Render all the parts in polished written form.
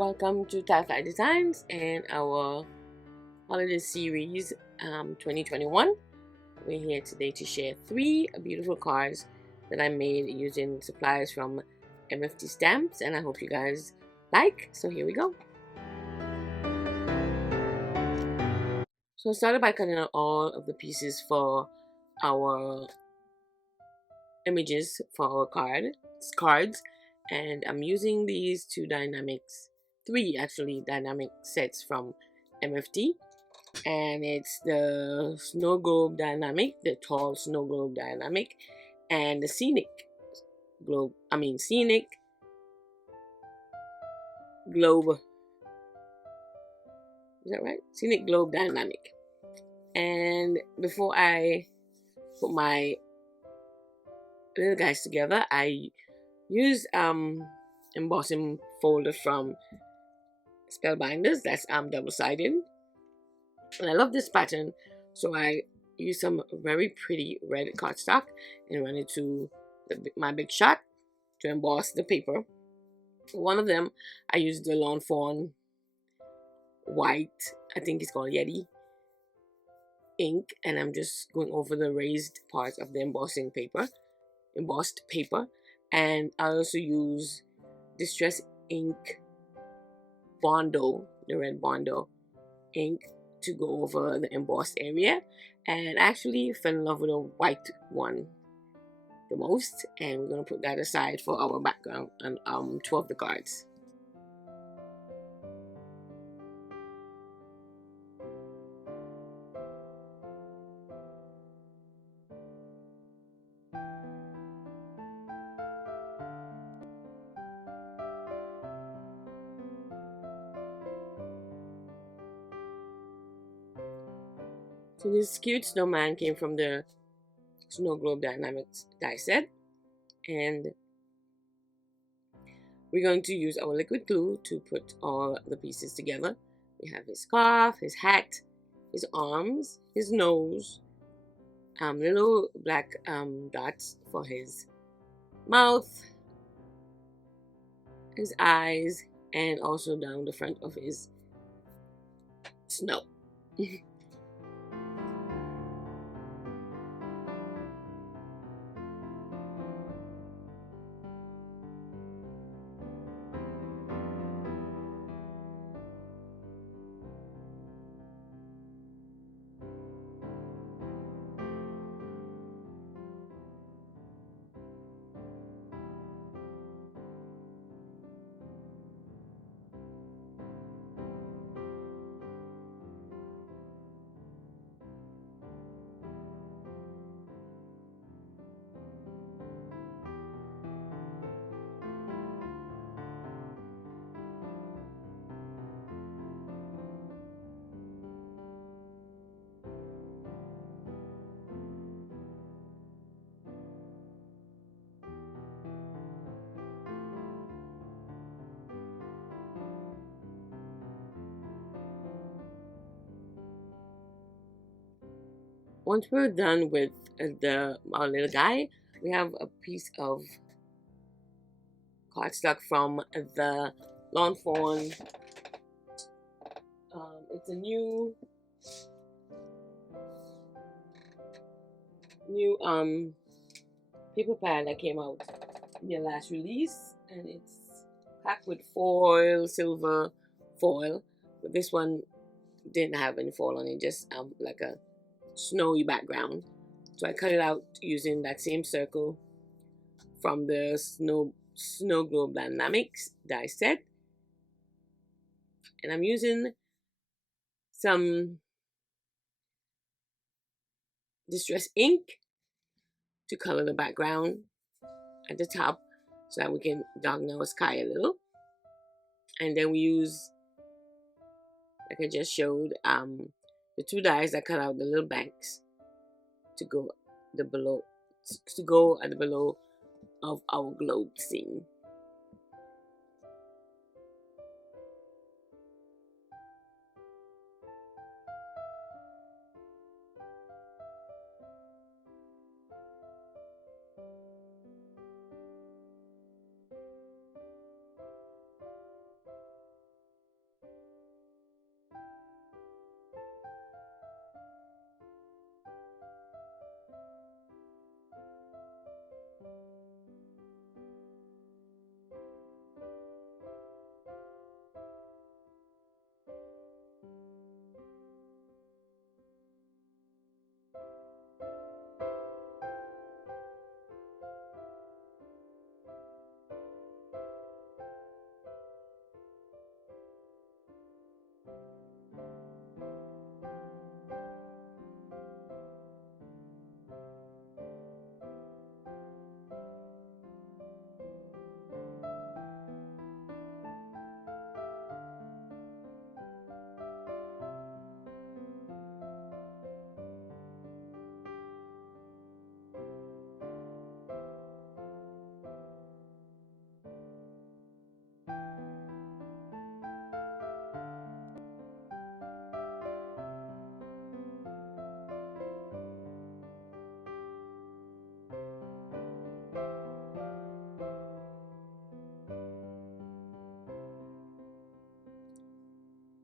Welcome to Tiflydesigns and our holiday series 2021. We're here today to share 3 beautiful cards that I made using supplies from MFTStamps, and I hope you guys like. So here we go. So I started by cutting out all of the pieces for our images for our cards, and I'm using these 3 actually dynamic sets from MFT, and it's the snow globe dynamic, the tall snow globe dynamic, and the scenic globe is that right? Scenic globe dynamic. And before I put my little guys together, I use embossing folder from Spellbinders. That's double-sided, and I love this pattern, so I use some very pretty red cardstock and run it to my big shot to emboss the paper. One of them I used the Lawn Fawn white, I think it's called Yeti ink, and I'm just going over the raised parts of the embossed paper. And I also use Distress Ink Bondo, the red Bondo ink, to go over the embossed area, and actually fell in love with a white one the most, and we're going to put that aside for our background on 2 of the cards. So this cute snowman came from the Snow Globe Dynamics die set, and we're going to use our liquid glue to put all the pieces together. We have his scarf, his hat, his arms, his nose, little black dots for his mouth, his eyes, and also down the front of his snow. Once we're done with our little guy, we have a piece of cardstock from the Lawn Fawn. It's a new paper pad that came out in their last release, and it's packed with silver foil, but this one didn't have any foil on it, just like a snowy background. So I cut it out using that same circle from the Snow Globe Dynamics die set, and I'm using some Distress ink to color the background at the top so that we can darken our sky a little. And then we use, like I just showed, the 2 dies that cut out the little banks to go at the below of our globe scene.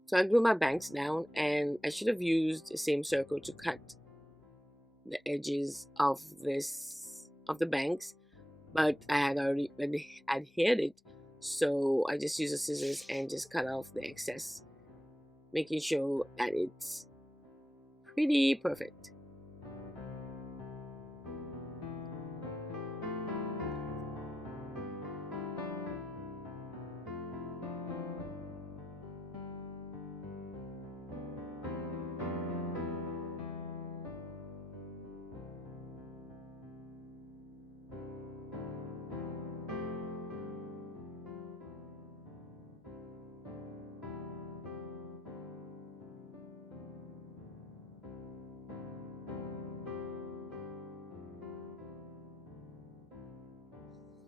So I glue my banks down, and I should have used the same circle to cut the edges of the banks, but I had already adhered it, so I just used the scissors and just cut off the excess, making sure that it's pretty perfect.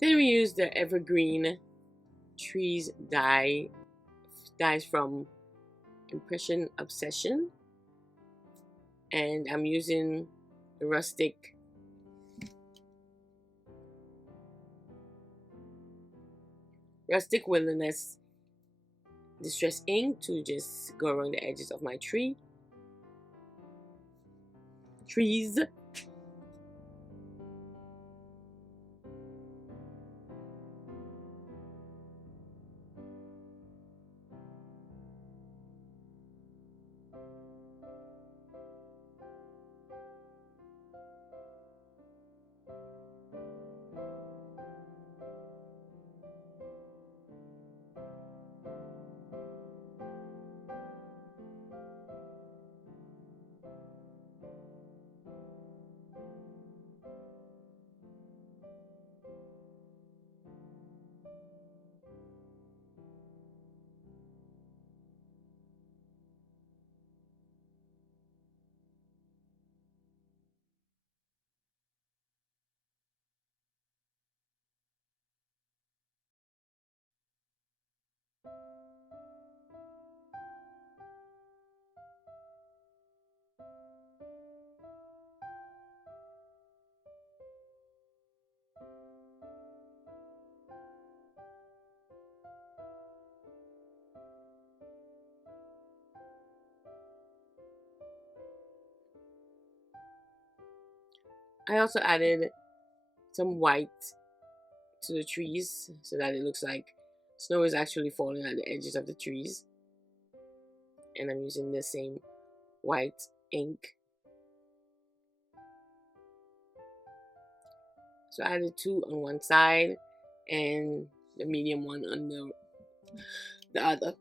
Then we use the evergreen trees dyes from Impression Obsession, and I'm using the rustic Wilderness Distress ink to just go around the edges of my trees. I also added some white to the trees so that it looks like snow is actually falling at the edges of the trees. And I'm using the same white ink. So I added 2 on one side and the medium one on the other.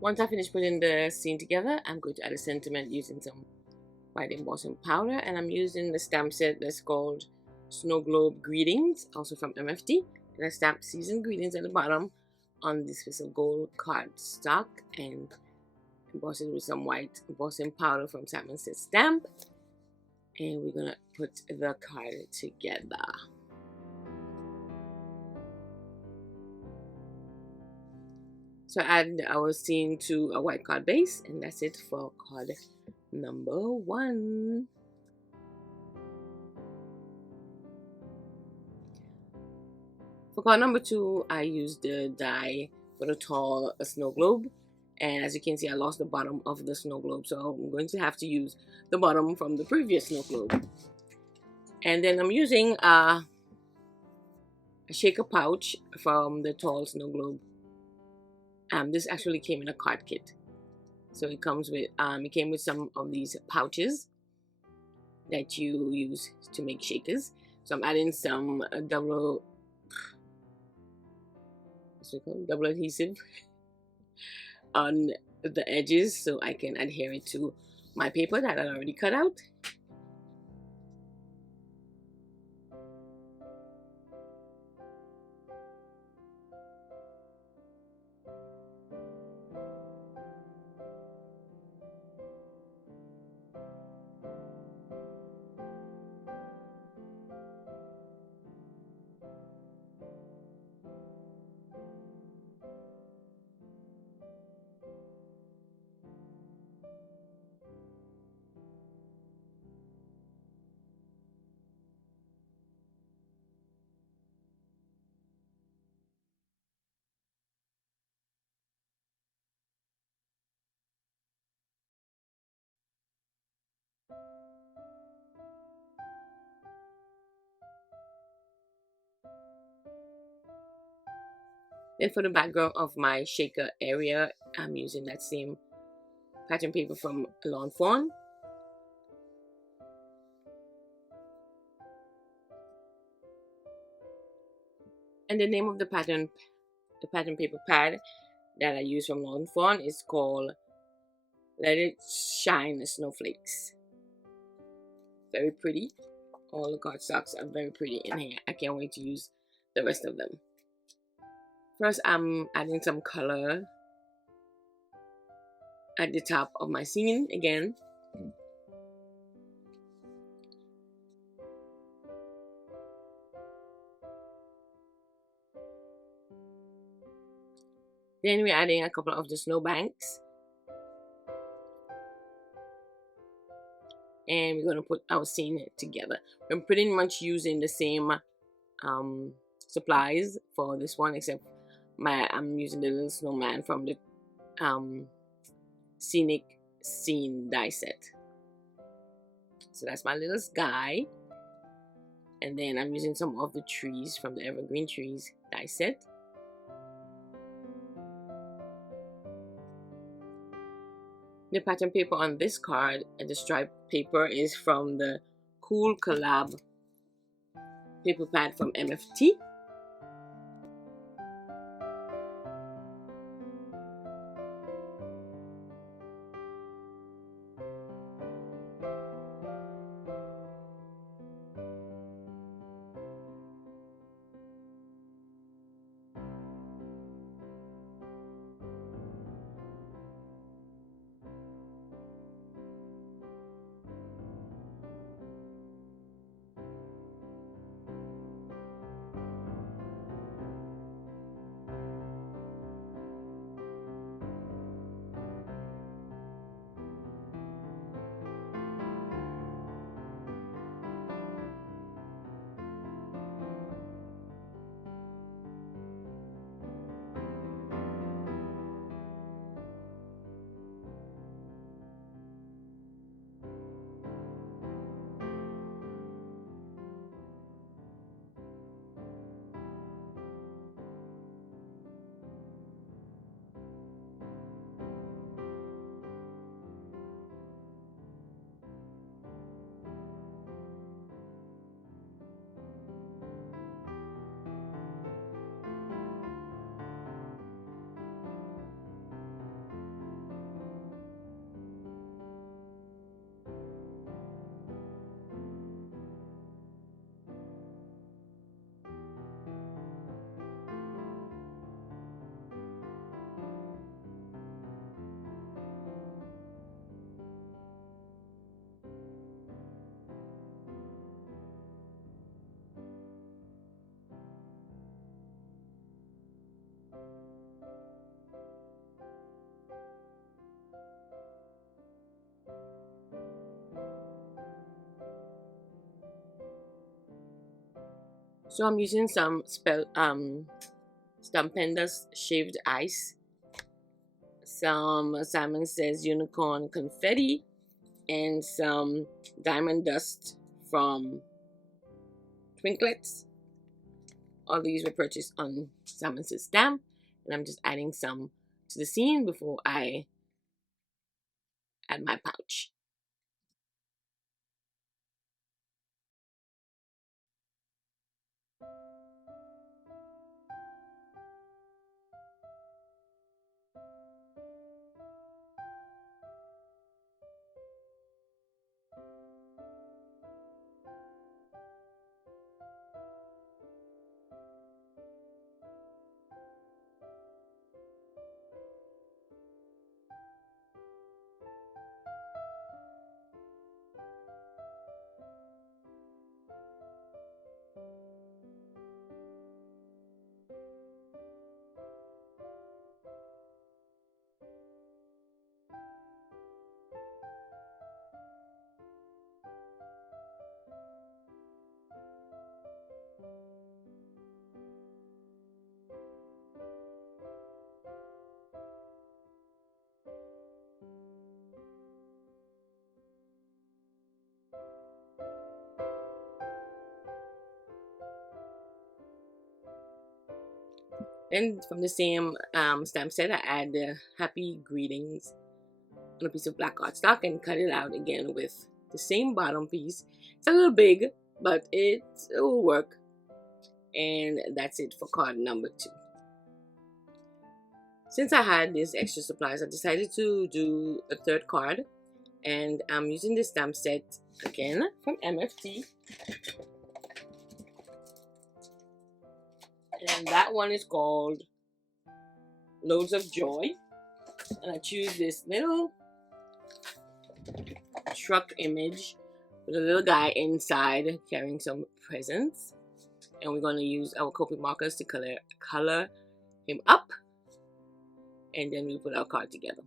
Once I finish putting the scene together, I'm going to add a sentiment using some white embossing powder, and I'm using the stamp set that's called Snow Globe Greetings, also from MFT. And I stamped seasoned greetings at the bottom on this piece of gold cardstock and emboss it with some white embossing powder from Simon Says Stamp. And we're gonna put the card together. So I added our scene to a white card base, and that's it for card number 1. For card number 2, I used the die for the tall snow globe, and as you can see, I lost the bottom of the snow globe, so I'm going to have to use the bottom from the previous snow globe. And then I'm using a shaker pouch from the tall snow globe. This actually came in a card kit, so it comes with it came with some of these pouches that you use to make shakers. So I'm adding some double adhesive on the edges so I can adhere it to my paper that I already cut out. Then for the background of my shaker area, I'm using that same pattern paper from Lawn Fawn. And the name of the pattern paper pad that I use from Lawn Fawn is called Let It Shine Snowflakes. Very pretty. All the cardstocks are very pretty in here. I can't wait to use the rest of them. First, I'm adding some color at the top of my scene again. Then we're adding a couple of the snowbanks. And we're going to put our scene together. I'm pretty much using the same supplies for this one, except I'm using the little snowman from the scenic scene die set. So that's my little guy. And then I'm using some of the trees from the evergreen trees die set. The pattern paper on this card and the striped paper is from the Cool Collab paper pad from MFT. So I'm using some Stampenda's shaved ice some Simon Says unicorn confetti, and some diamond dust from Twinklets. All these were purchased on Simon Says stamp, and I'm just adding some to the scene before I add my pouch. And from the same stamp set, I add the happy greetings on a piece of black cardstock and cut it out again with the same bottom piece. It's a little big, but it will work. And that's it for card number 2. Since I had these extra supplies, I decided to do a third card, and I'm using this stamp set again from MFT. And that one is called Loads of Joy. And I choose this little truck image with a little guy inside carrying some presents. And we're going to use our Copic markers to color him up. And then we put our card together.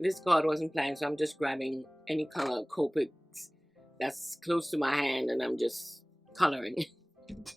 This card wasn't planned, so I'm just grabbing any color Copics that's close to my hand and I'm just coloring it.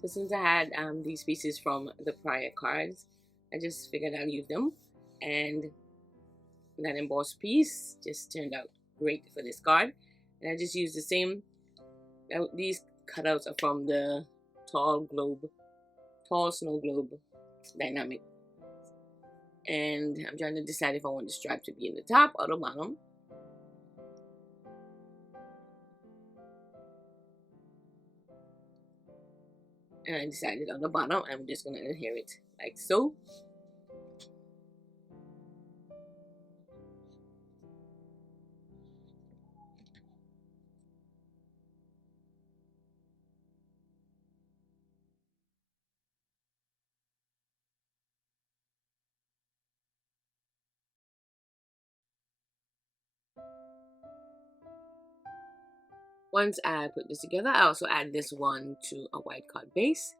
So since I had these pieces from the prior cards, I just figured I'd use them, and that embossed piece just turned out great for this card. And I just used the same, these cutouts are from the tall snow globe dynamic, and I'm trying to decide if I want the stripe to be in the top or the bottom. And I decided on the bottom. I'm just gonna adhere it like so. Once I put this together, I also add this one to a white card base.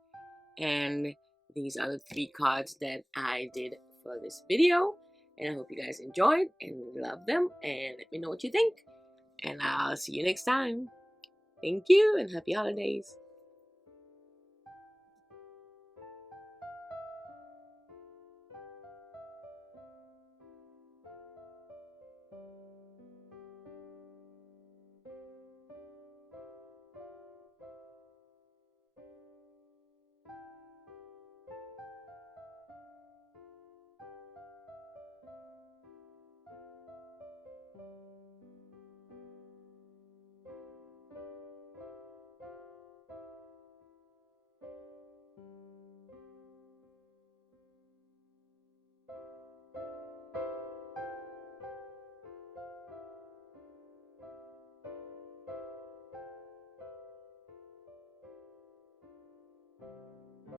And these are the 3 cards that I did for this video. And I hope you guys enjoyed and love them. And let me know what you think. And I'll see you next time. Thank you and happy holidays.